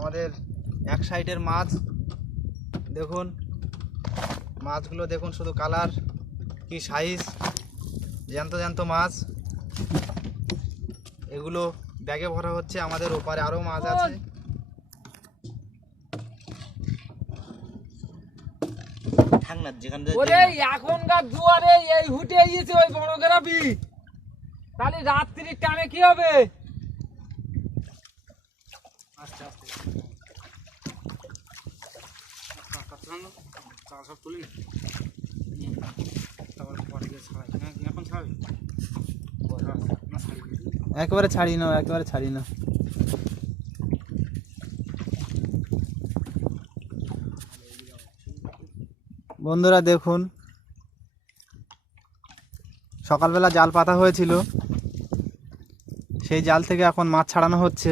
আমাদের এক সাইডের মাছ। দেখুন মাছগুলো দেখুন শুধু কালার কি সাইজ জ্যান্ত জ্যান্ত মাছ। এগুলো ব্যাগে ভরা হচ্ছে আমাদের ওপারে আরও মাছ আছে। এখনকার জোয়ারে এই হুটে গিয়েছে ওই বড় গ্রাফি তাহলে রাত্রির টানে কি হবে? একেবারে ছাড়ি না একেবারে ছাড়ি না বন্ধুরা, দেখুন। সকালবেলা জাল পাতা হয়েছিল। সেই জাল থেকে এখন মাছ ছাড়ানো হচ্ছে।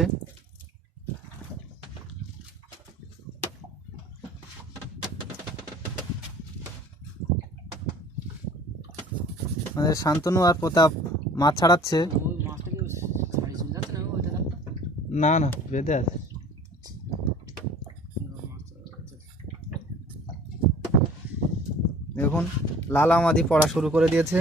আমাদের শান্তনু আর প্রতাপ মাছ ছাড়াচ্ছে। না না, বেঁধে আছে। দেখুন, লাল আমাদি পড়া শুরু করে দিয়েছে।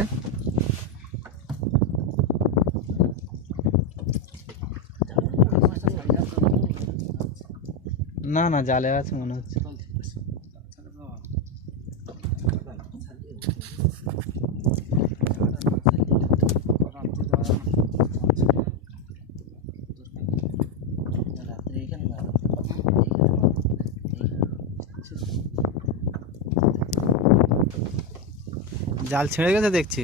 না না, জালে আছে মনে হচ্ছে। জাল ছেড়ে গেছে দেখছি।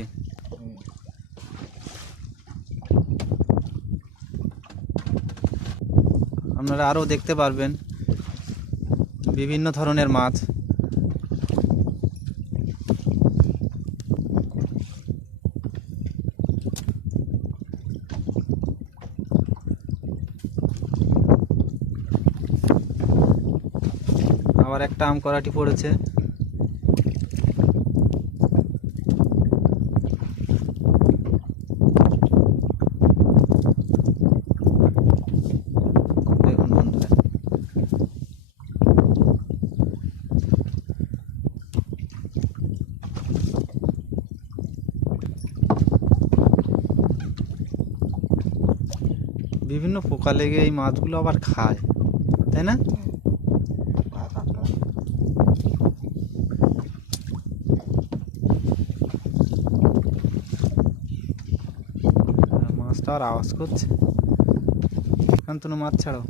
আপনারা আরও দেখতে পারবেন বিভিন্ন ধরনের মাছ। আবার একটা আম করাটি পড়েছে দেখুন বন্ধুরা বিভিন্ন পোকা লেগে এই মাছগুলো আবার খায়, তাই না? মাছটা আর আওয়াজ করছে। শান্তনু মাছ ছাড়ো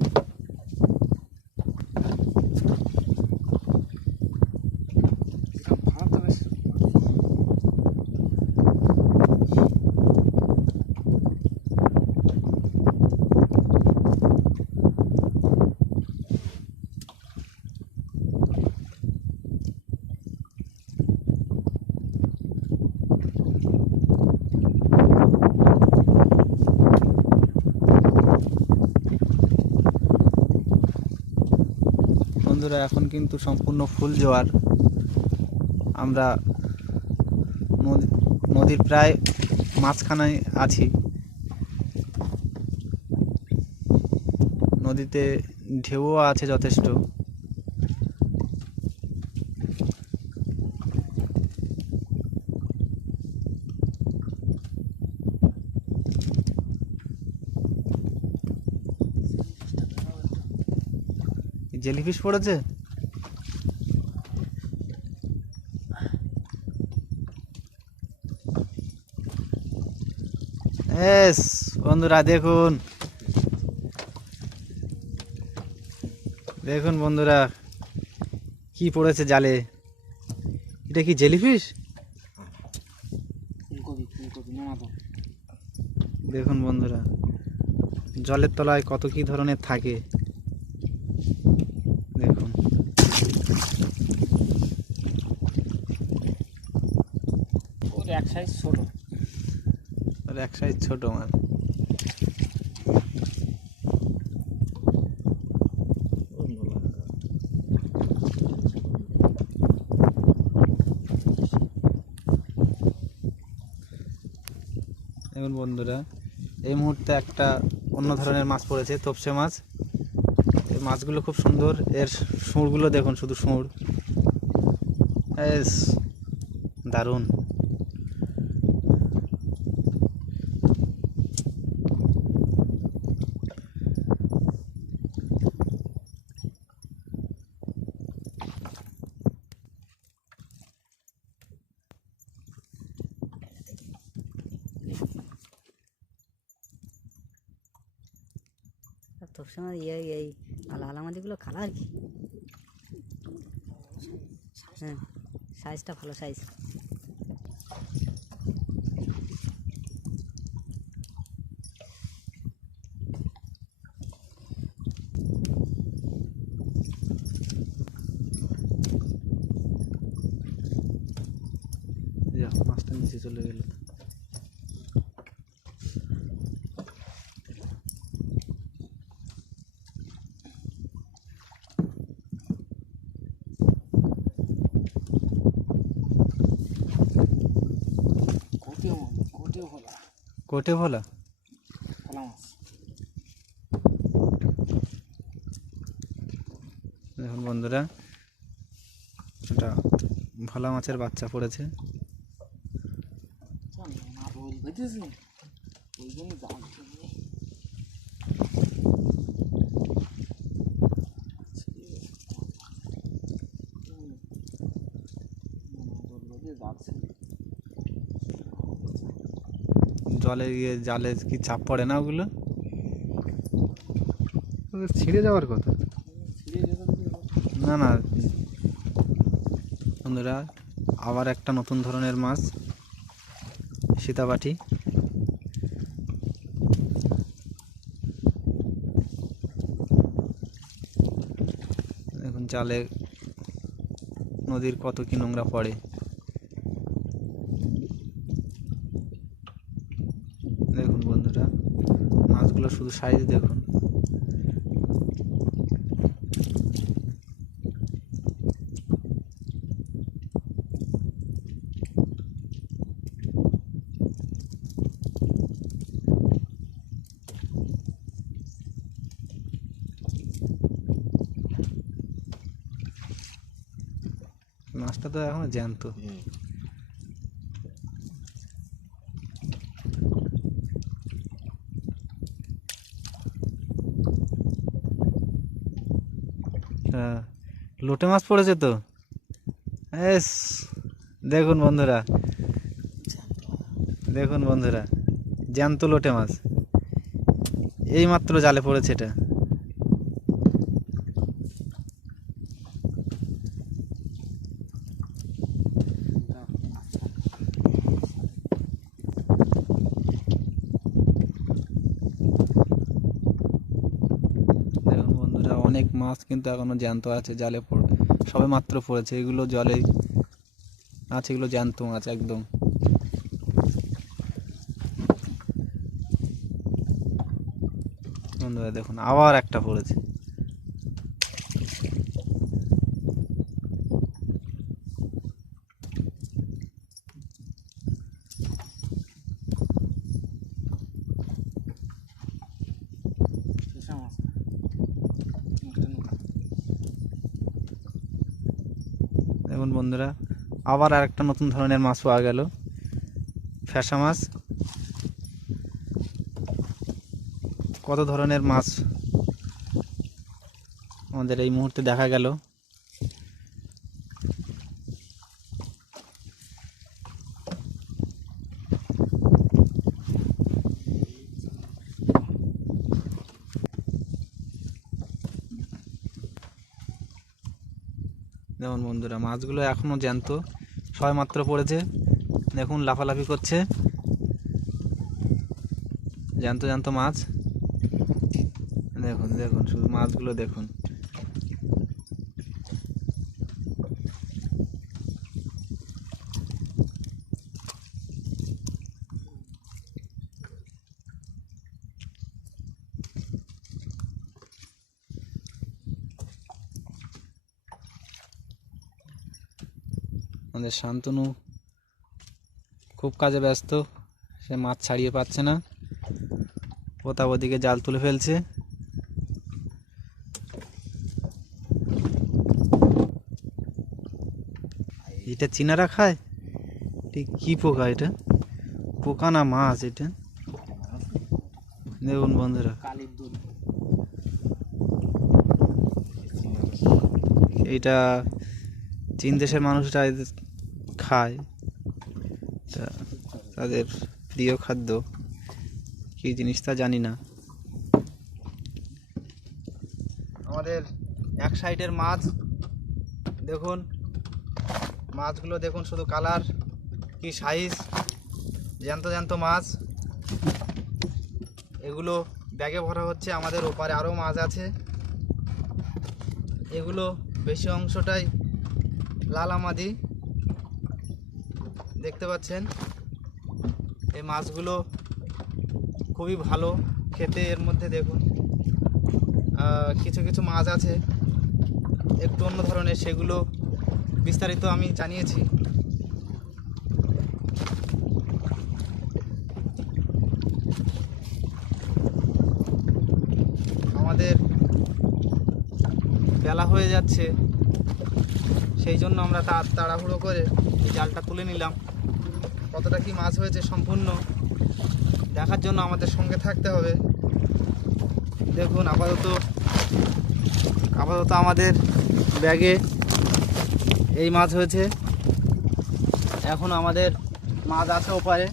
বন্ধুরা এখন কিন্তু সম্পূর্ণ ফুল জোয়ার। আমরা নদী, নদীর প্রায় মাঝখানায় আছি। নদীতে ঢেউও আছে যথেষ্ট। জেলিফিশ পড়েছে? এস বন্ধুরা দেখুন। দেখুন বন্ধুরা কি পড়েছে জালে? এটা কি জেলিফিশ? দেখুন বন্ধুরা জলের তলায় কত কি ধরনের থাকে দেখুন ওর এক সাইজ ছোট। আর এক সাইজ ছোট মাছ দেখুন বন্ধুরা, এই মুহূর্তে একটা অন্য ধরনের মাছ পড়েছে, তপসে মাছ। এই মাছগুলো খুব সুন্দর, এর সুরগুলো দেখুন শুধু এস, দারুণ। আর তোর সময় ইয়ে এই আলামাদিগুলো কালার কি? হ্যাঁ সাইজটা ভালো সাইজ মাছটা নিচে চলে গেল। কোটে ভোলা দেখুন বন্ধুরা এটা ভোলা মাছের বাচ্চা পড়েছে। জাল জলে গিয়ে জালে কি চাপ পড়ে না ওগুলো? ছিঁড়ে যাওয়ার কথা। না না। বন্ধুরা আবার একটা নতুন ধরনের মাছ সীতাবাটি। এখন জালে নদীর কত কি নোংরা পড়ে দেখুন বন্ধুরা মাছগুলো শুধু সাইজ দেখুন। মাছটা তো এখনও জ্যান্ত। লোটে মাছ পড়েছে তো? এস, দেখুন বন্ধুরা। দেখুন বন্ধুরা, জ্যান্ত লোটে মাছ। এই মাত্র জালে পড়েছে এটা দেখুন বন্ধুরা অনেক মাছ কিন্তু এখনও জ্যান্ত আছে, জালে পড়ে, সবে মাত্র পড়েছে, এগুলো জলে আছে, এগুলো জ্যান্ত মাছ একদম। বন্ধুরা দেখুন, আবার একটা পড়েছে। দেখুন বন্ধুরা, আবার আরেকটা নতুন ধরনের মাছ পাওয়া গেল। ফ্যাসা মাছ। কত ধরনের মাছ আমাদের এই মুহূর্তে দেখা গেল। দেখুন বন্ধুরা? মাছগুলো এখনও জ্যান্ত। সবে মাত্র পড়েছে। দেখুন, লাফালাফি করছে। জ্যান্ত জ্যান্ত মাছ। দেখুন দেখুন, শুধু মাছগুলো দেখুন। শান্তনু খুব কাজে ব্যস্ত, সে মাছ ছাড়িয়ে পাচ্ছে না। প্রতাপ ওদিকে জাল তুলে ফেলছে। এটা চিনারা খায়? ঠিক কী পোকা এটা? পোকা না মাছ এটা? দেখুন বন্ধুরা। এইটা চীন দেশের মানুষরা খায়। তা তাদের প্রিয় খাদ্য কী জিনিস তা জানি না। আমাদের এক সাইডের মাছ, দেখুন। মাছগুলো দেখুন শুধু কালার, কি সাইজ জ্যান্ত জ্যান্ত মাছ। এগুলো ব্যাগে ভরা হচ্ছে, আমাদের ওপারে আরও মাছ আছে। এগুলো বেশি অংশটাই লাল আমাদি। দেখতে পাচ্ছেন, এই মাছগুলো খুবই ভালো খেতে এর মধ্যে দেখুন। কিছু কিছু মাছ আছে, একটু অন্য ধরনের, সেগুলো বিস্তারিত আমি জানিয়েছি। আমাদের বেলা হয়ে যাচ্ছে, সেই জন্য আমরা তাড়াহুড়ো করে জালটা তুলে নিলাম। কতটা কি মাছ হয়েছে সম্পূর্ণ দেখার জন্য আমাদের সঙ্গে থাকতে হবে। দেখুন, আপাতত আপাতত আমাদের ব্যাগে এই মাছ হয়েছে। এখন আমাদের মাছ আছে ওপারে।